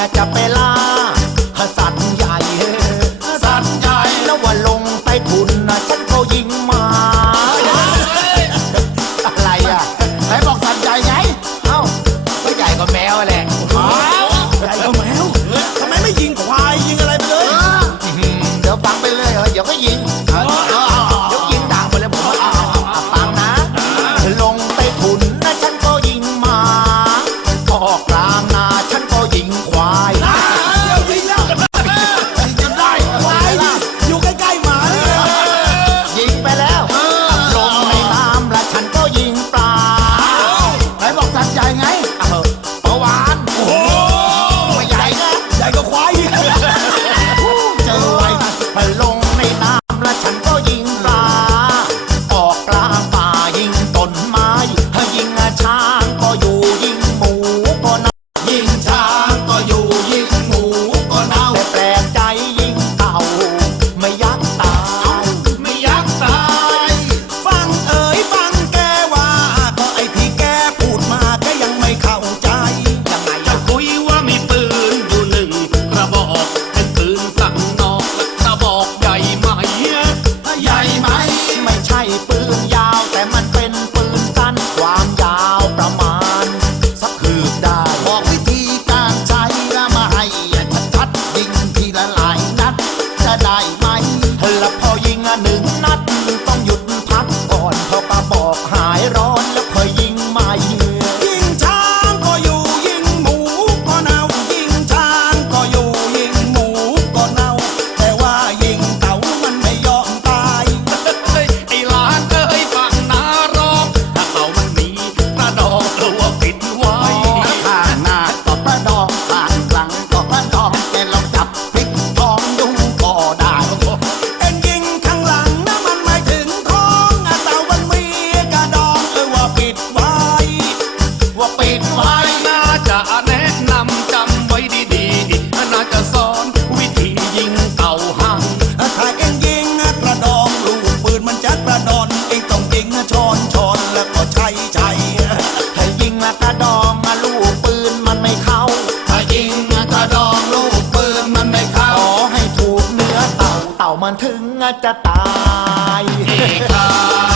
ตั้งใจจะไปล่า มันถึงจะตาย เอกาย